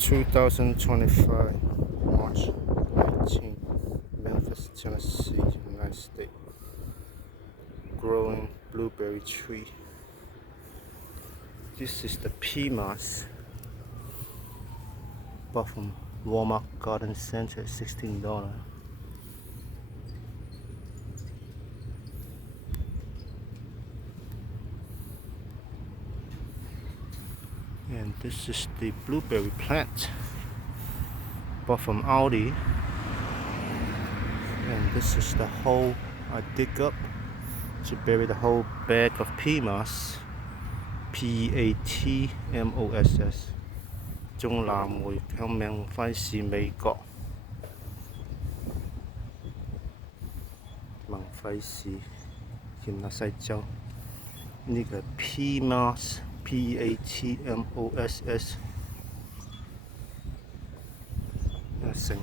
2025 March 19, Memphis, Tennessee, United States. Growing blueberry tree. This is the Peat moss. Bought from Walmart Garden Center, $16. And this is the blueberry plant. Bought from Aldi. And this is the hole I dig up to bury the whole bag of peat moss. P-A-T-M-O-S-S. 中南匯響明輝市美國。孟菲市兼納西州。呢個 peat moss P-A-T-M-O-S-S。成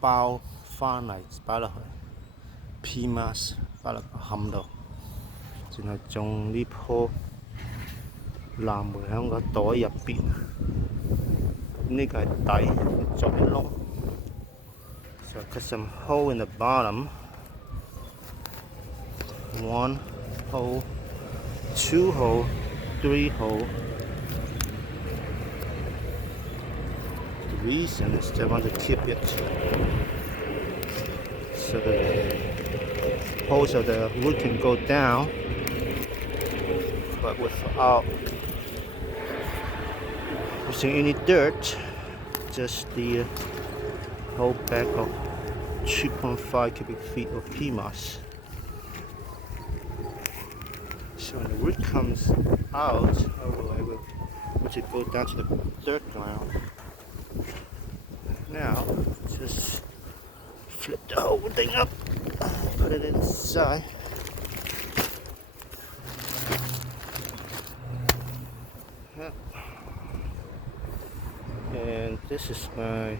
包翻嚟擺落去 peat moss 擺落個冚度，然後種呢棵藍莓喺個袋入邊。呢個係底，再窿。So cut some hole in the bottom. 1 hole, 2 hole, 3 hole. The reason is they want to keep it so the holes of the root can go down, but without using any dirt, just the whole bag of 2.5 cubic feet of peat moss. So when the root comes out, it should go down to the dirt ground. Now, just flip the whole thing up, put it inside. And this is my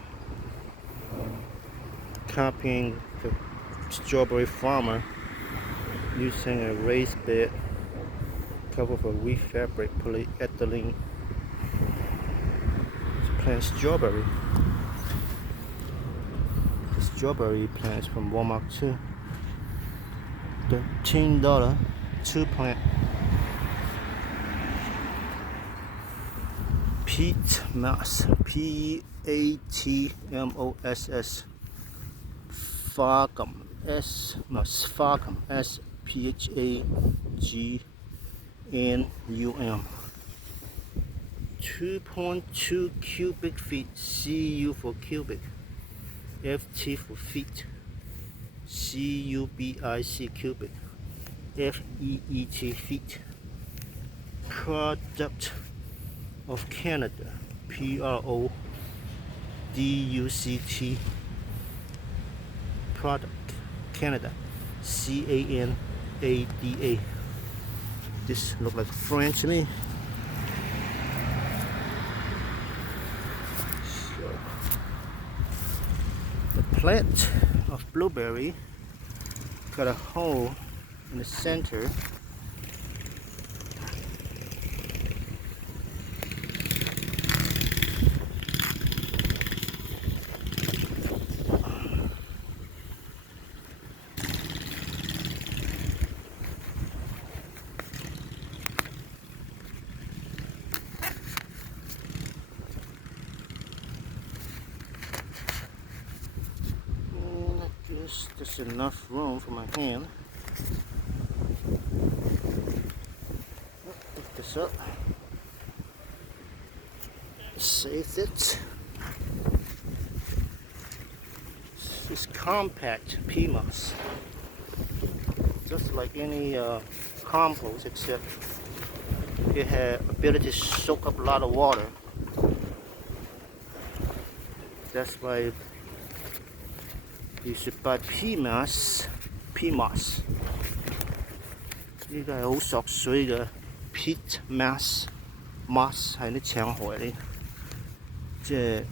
copying the strawberry farmer using a raised bed covered with wheat fabric, polyethylene to plant strawberry. The strawberry plant is from Walmart too. $13 to plant. Peat moss, P-A-T-M-O-S-S. Phagum, Phagum, S-P-H-A-G-N-U-M. 2.2 cubic feet, C-U for cubic, F-T for feet, C-U-B-I-C cubic, F-E-E-T feet. Product of Canada, P-R-O-D-U-C-T. Product, Canada, C-A-N-A-D-A. This look like French to me. So, the plant of blueberry got a hole in the center. There's enough room for my hand. Pick this up. Save it. It's compact peat moss, just like any compost, except it has ability to soak up a lot of water. That's why you should buy peat moss. Peat moss 呢個係好索水嘅 peat moss 係啲青海嚟，即係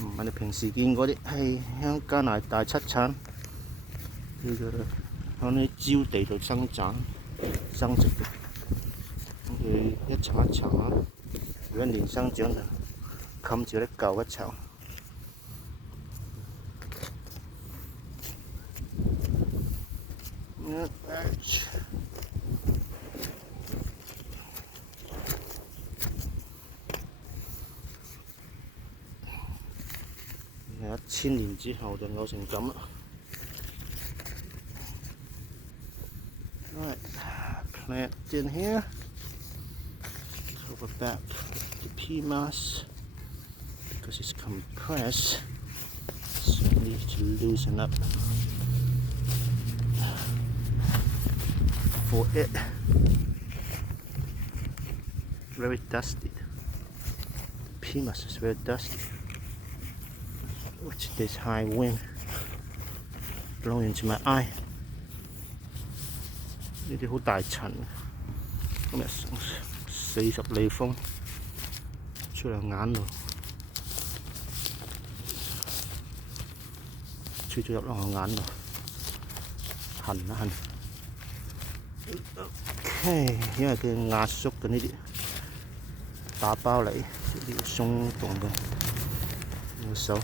唔係你平時見嗰啲係喺加拿大出產呢個喺啲焦地度生殖嘅，咁佢一層一層啊，如果連生長就冚住啲舊一層。1000年之後就有成咁啦。Alright, plant in here. Cover back the peat moss because it's compressed. So it needs to loosen up for it. Very dusty. The peat moss is very dusty. Watch this high wind blowing into my eye. 呢啲好大塵，今日40里風出嚟眼度，吹咗入落我眼度，痕一痕。OK， 因為佢壓縮嘅呢啲打包嚟，呢啲鬆動嘅，我手。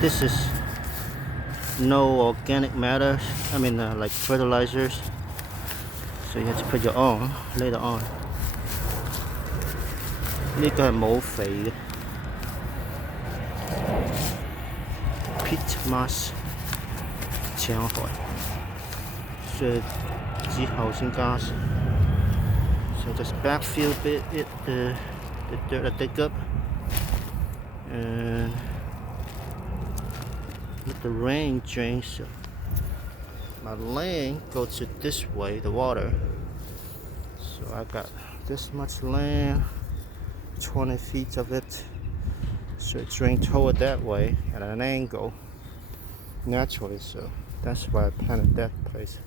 This is no organic matter. I mean, like fertilizers. So you have to put your own later on. 呢個係冇肥嘅 peat moss 青海，所以之後先加。So just backfill the dirt I dig up and let the rain drain. So my land goes to this way, the water. So I got this much land, 20 feet of it. So it drains toward that way at an angle naturally. So that's why I planted that place.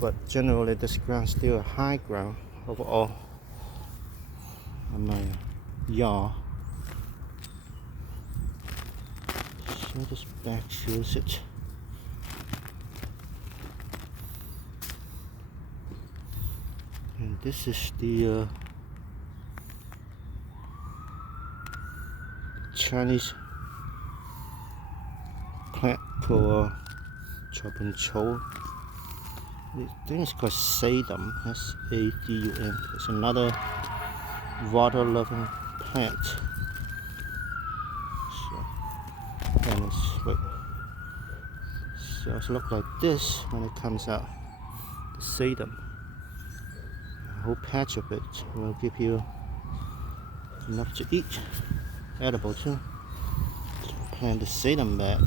But generally, this ground is still a high ground overall on my yard. So just backfills it. And this is the Chinese plant called Chopin. I think it's called Sadum, S-A-D-U-M. It's another water-loving plant. So, and it's look like this when it comes out. The Sadum. A whole patch of it will give you enough to eat. Edible too. So plant the Sadum back.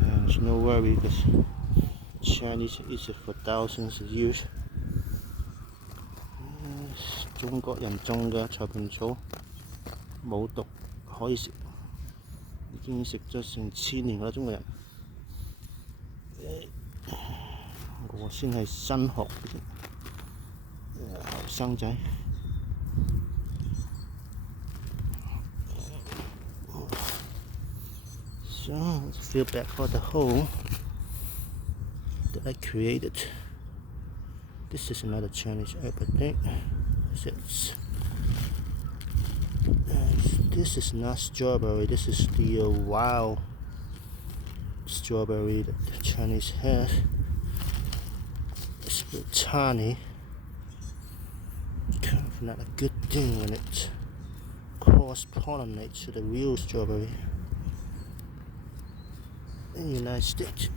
And there's no worry because Chinese eat it for thousands of years. 中國人種嘅菜盆草冇毒，可以食，已經食咗成1000年啦，中國人。我先係新學嘅後生仔。So let's fill back for the hole that I created. This is another Chinese herb, I think. This is not strawberry. This is the wild strawberry that the Chinese have. It's very tiny. Kind of not a good thing when it cross-pollinates to the real strawberry in the United States.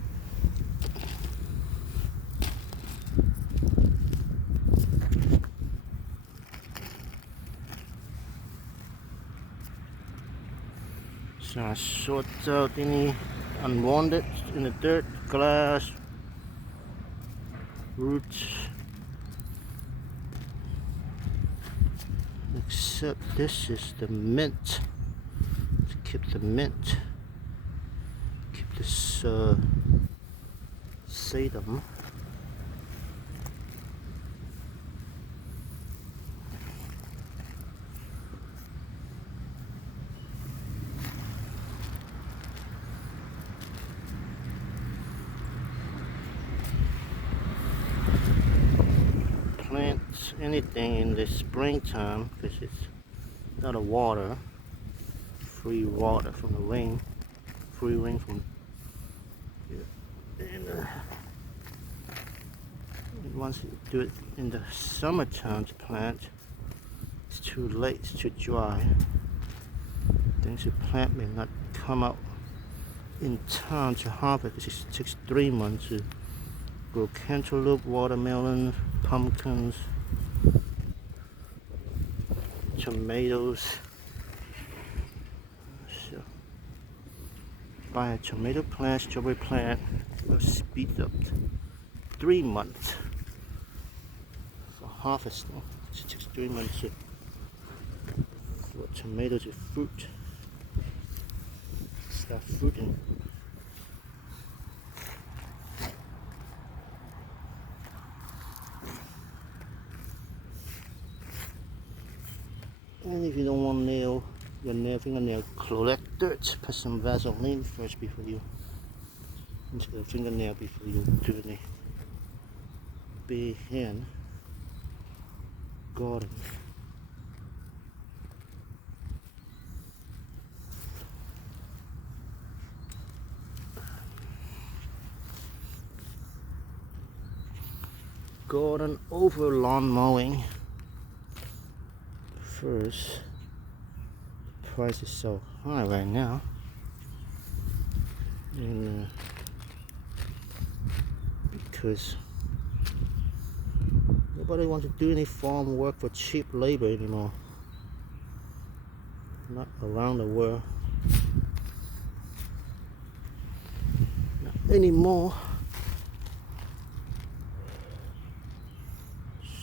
So I sort out any unwanted in the dirt, grass, roots, except this is the mint. To keep the mint, keep this sedum. anything in the springtime because it's not a water, free water from the rain, free rain from here. And once you do it in the summertime to plant, it's too late, it's too dry. Things you plant may not come out in time to harvest because it takes 3 months to grow cantaloupe, watermelon, pumpkins, tomatoes. So buy a tomato plant, strawberry plant, it will speed up 3 months for harvesting. It takes 3 months for tomato to fruit, start fruiting. And if you don't want your fingernail collect dirt, put some Vaseline first before you into the fingernail before you do any bare-hand garden. Garden over lawn mowing. First, the price is so high right now, and because nobody wants to do any farm work for cheap labor anymore. Not around the world. Not anymore.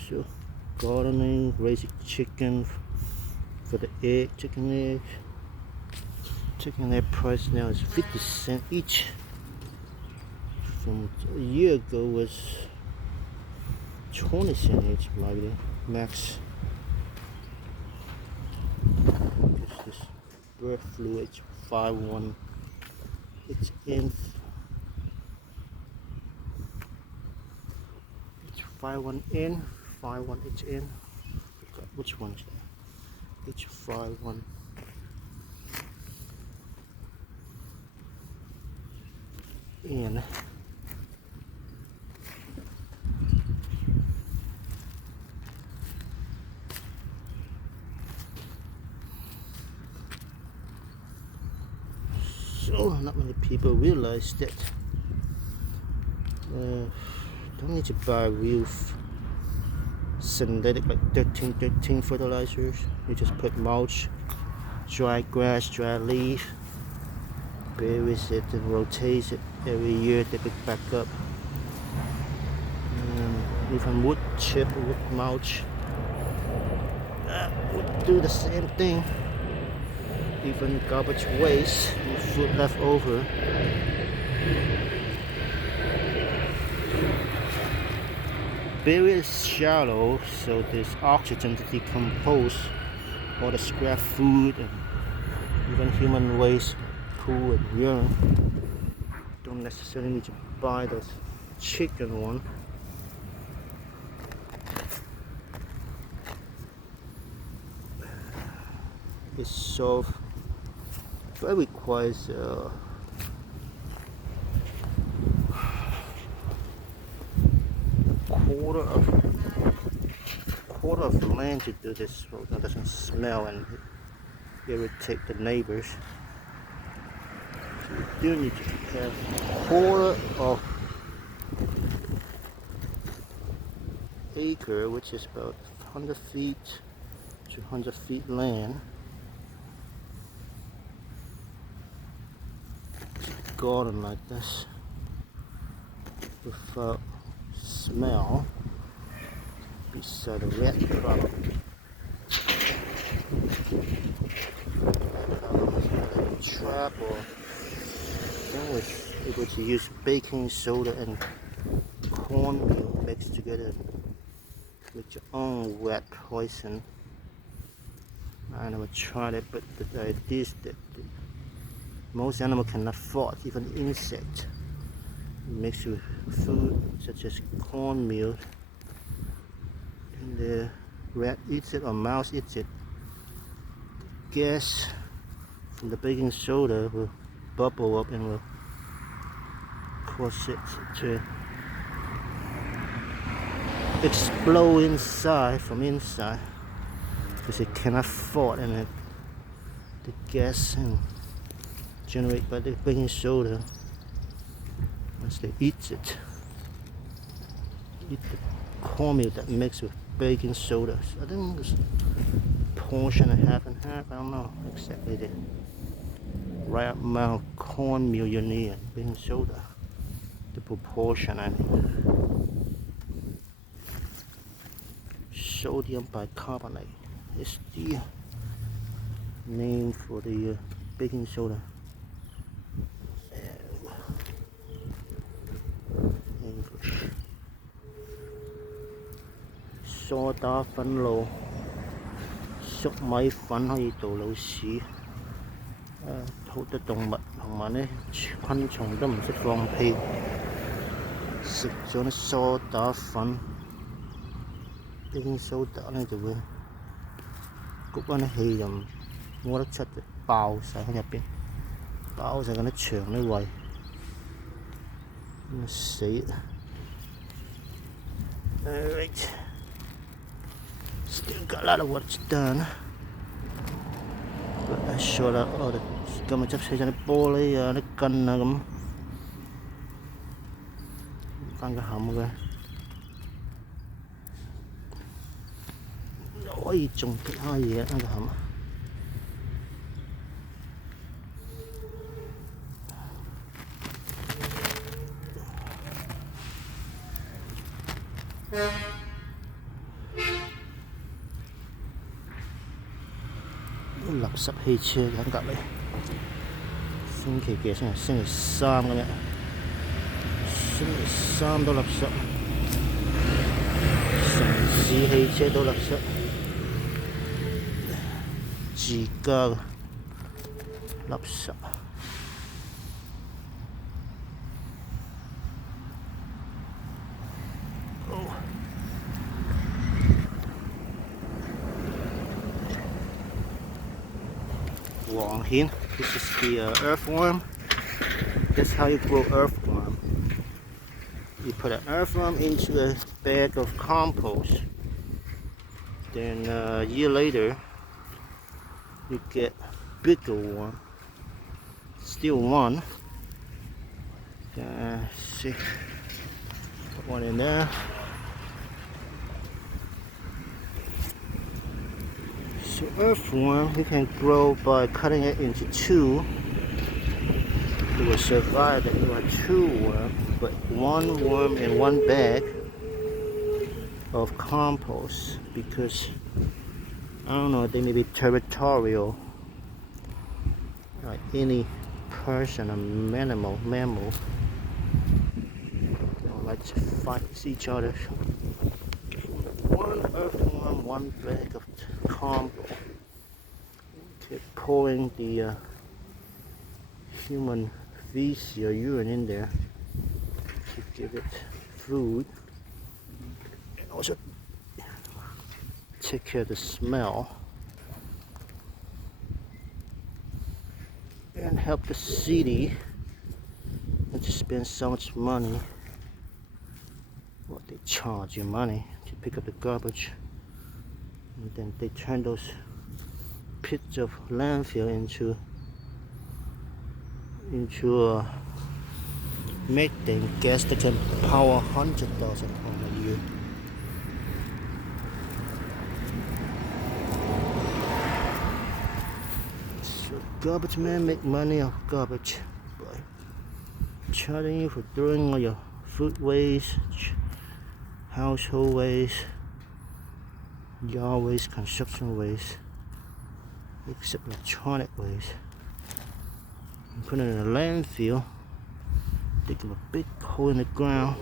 So, gardening, raising chicken for the egg, chicken egg price now is 50 cents each. From a year ago was 20 cents each, maybe max. This bird flu H51, it's in H51N, 51HN. Which one is that? H51. N. So not many people realize that don't need to buy real synthetic like 13 fertilizers. You just put mulch, dry grass, dry leaf, buries it and rotates it every year. They pick back up. Even wood chip, wood mulch would do the same thing. Even garbage waste, food left over. Bury it shallow so there's oxygen to decompose all the scrap food and even human waste, poo and urine. Don't necessarily need to buy the chicken one. It's so it requires quarter of land to do this, so it doesn't smell and irritate the neighbors. So you do need to have quarter of acre, which is about 100 feet to 100 feet land. Garden like this without smell beside a rat problem. Trap or I was able to use baking soda and cornmeal mixed together with your own rat poison. I never tried it, but the idea is that most animals cannot fight, even insect. Mixed with food such as cornmeal The rat eats it or mouse eats it. Gas from the baking soda will bubble up and will cause it to explode inside from inside because it cannot fall, and the gas and generated by the baking soda once they eat it, eat the cornmeal that mixed with baking soda. So I think it's portion of half and half. I don't know exactly the right amount of cornmeal you need and baking soda. The proportion, I mean. Sodium bicarbonate is the name for the baking soda. English. 梳打粉露，粟米粉可以做老鼠。好多動物同埋呢昆蟲都唔識放屁，食咗啲梳打粉。baking soda 咧就會焗翻啲氣就唔屙得出，就爆晒喺入邊，爆晒嗰啲腸啲胃，咁死啦 ！Alright, still got a lot of work done. But I showed up all the 今日執死晒啲玻璃啊、啲筋啊咁，翻個冚嘅。可以種其他嘢喺度係嘛？垃圾汽車喺隔離。星期幾？星期三嘅啫。星期三都垃圾。城市汽車都垃圾。自家嘅垃圾。黃蜆 This is the earthworm. That's how you grow earthworm. You put an earthworm into a bag of compost. Then a year later, you get bigger one. Still one. See, put one in there. So earthworm, you can grow by cutting it into two. It will survive that you have two worms, but one worm in one bag of compost because I don't know, they may be territorial, like any person or mammal. They don't like to fight each other. One earthworm, one bag of compost. Okay, pouring the human feces or urine in there to give it food, and also take care of the smell and help the city not to spend so much money. What they charge you money to pick up the garbage, and then they turn those pits of landfill into methane gas that can power 100,000 homes a year. So garbage men make money off garbage by charging you for throwing all your food waste, household waste, yard waste, construction waste, except electronic waste. And put it in a landfill, dig a big hole in the ground,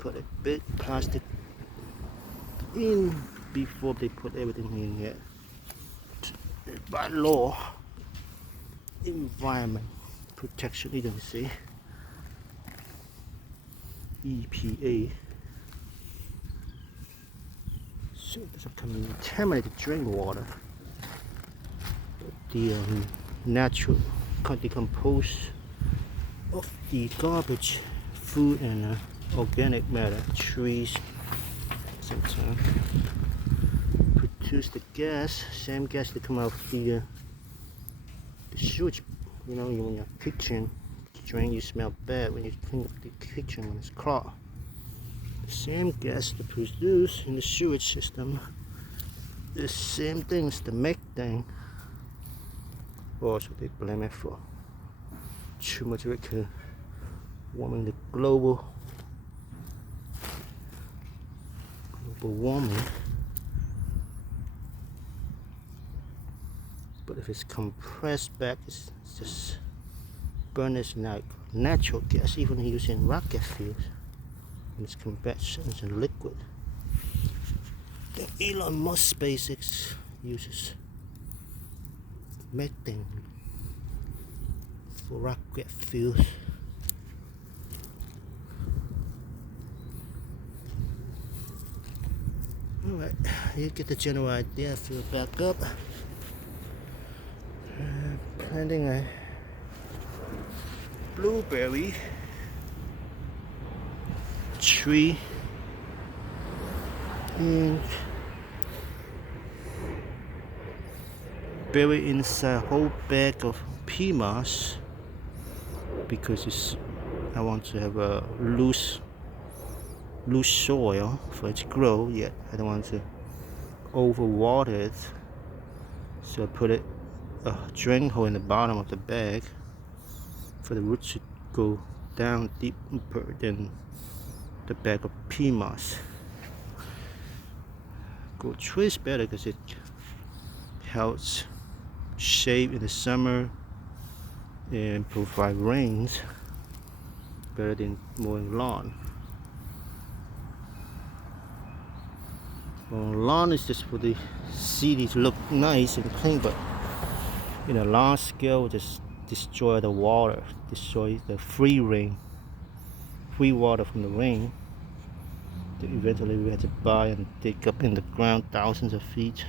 put a big plastic in before they put everything in yet. By law, environment protection agency, EPA, So there's a contaminated drink water. The natural decompose of the garbage, food, and organic matter, trees, sometimes produce the gas, same gas that come out of the sewage. You know, when your kitchen drain, you smell bad when you clean up the kitchen when it's clogged. The same gas that produced in the sewage system, the same things, the methane. Also, they blame it for too much liquor warming, the global warming. But if it's compressed back, it's just burn as like natural gas, even using rocket fuels. And it's combustion, it's a liquid. The Elon Musk SpaceX uses methane for rocket fuels. Alright, you get the general idea. Fill it back up. Planting a blueberry tree and bury inside a whole bag of peat moss because I want to have a loose soil for it to grow, yet I don't want to overwater it. So I put a drain hole in the bottom of the bag for the roots to go down deeper than the bag of peat moss. Grow trees better because it helps shade in the summer and provide rains better than mowing lawn. Lawn is just for the city to look nice and clean, but in a large scale, just destroy the water, destroy the free water from the rain. Eventually, we had to buy and dig up in the ground thousands of feet.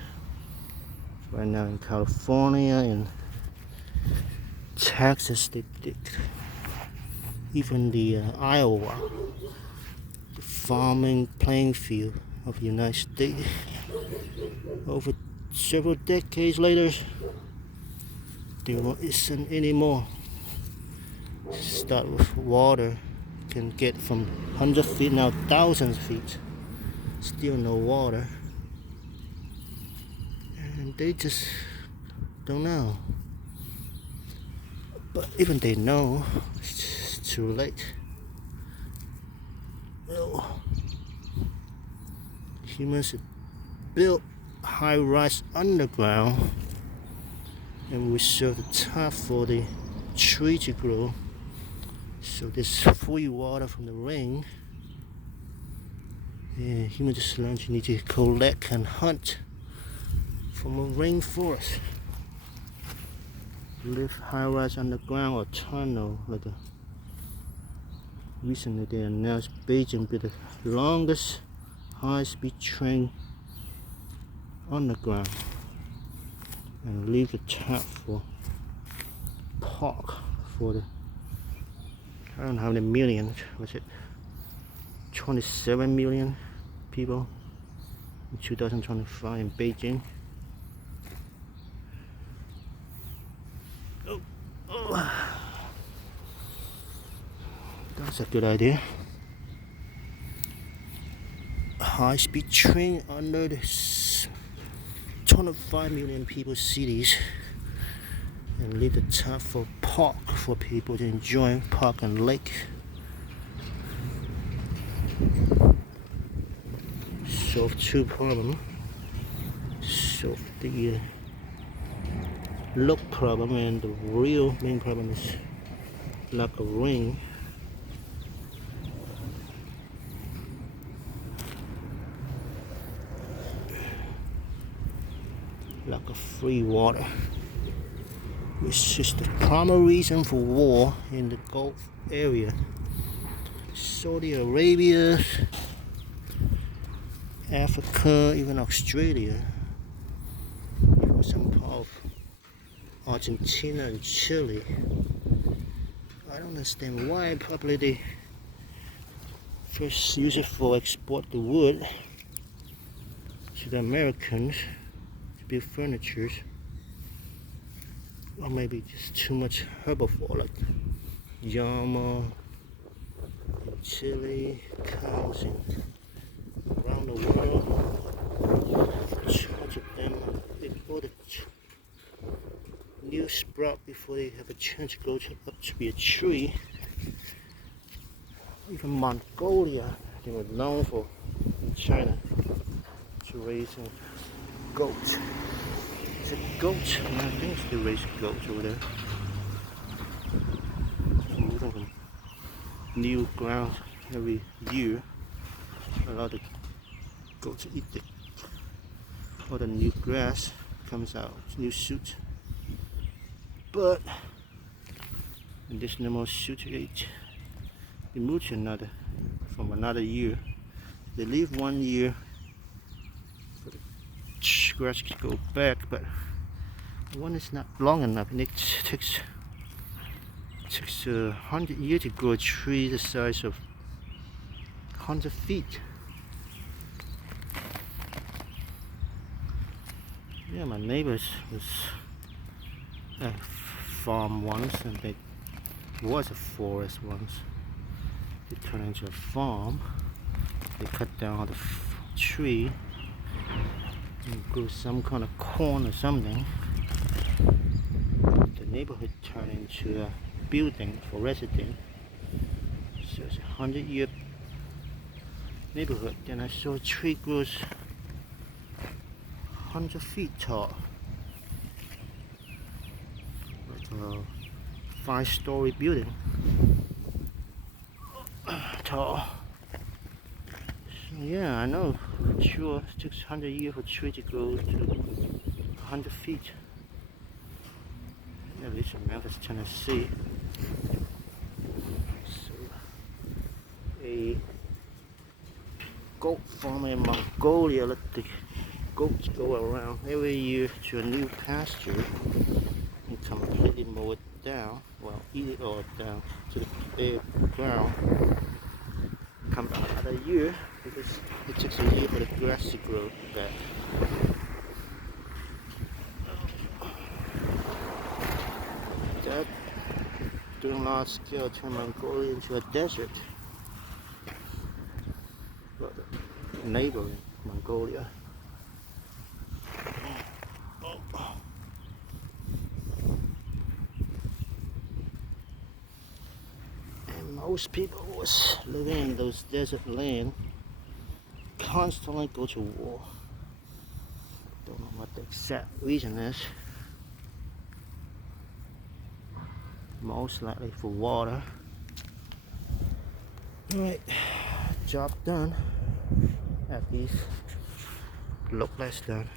Right now in California and Texas, they dig. Even the Iowa, the farming playing field of the United States. Over several decades later, there isn't anymore. Start with water, can get from 100 feet now thousands of feet. Still no water, and they just don't know. But even they know, it's too late. Well, humans have built high-rise underground, and we serve the top for the tree to grow. So there's free water from the rain. And humans just learned you need to collect and hunt from a rainforest. Live high-rise underground or tunnel, recently they announced Beijing built the longest high-speed train underground and leave the tap for park for the, I don't know how many million, was it 27 million people in 2025 in Beijing. That's a good idea. High-speed train under the 25 million people cities and leave the top for park for people to enjoy, park and lake. Solve two problems. Solve the look problem, and the real main problem is lack of rain. Lack of free water, which is the primary reason for war in the Gulf area. Saudi Arabia Africa, even Australia, even some part of Argentina and Chile. I don't understand why probably they first use it for export the wood to the Americans to build furniture, or maybe just too much herbivore like llama, Chile, cows around the world. Charge of them, they grow the new sprout before they have a chance to go up to be a tree. Even Mongolia, they were known for in China to raising goats. It's a goat, and I think they raise goats over there. Moving from new ground every year. A lot of goats eat it. All the new grass comes out, new shoots. But in this normal shoot age, they move to another from another year. They leave 1 year for the grass to go back, but one is not long enough, and it takes 100 years to grow a tree the size of 100 feet. Yeah, my neighbors was a farm once, and it was a forest once. They turned into a farm. They cut down all the tree and grew some kind of corn or something. The neighborhood turned into a building for residents. So it's a 100-year neighborhood. Then I saw a tree grows 100 feet tall, like a 5-story building tall. So yeah, I know, sure, it takes 100 years for a tree to grow to 100 feet. At least in Memphis, Tennessee. So a goat farmer in Mongolia let the goats go around every year to a new pasture and completely mow it down, well, eat it all down to the bare ground. Come back another year because it takes a year for the grass to grow back. That doing large scale turn Mongolia into a desert. But neighboring Mongolia. And most people was living in those desert land constantly go to war. Don't know what the exact reason is. Most likely for water. Alright, job done. At least look less done.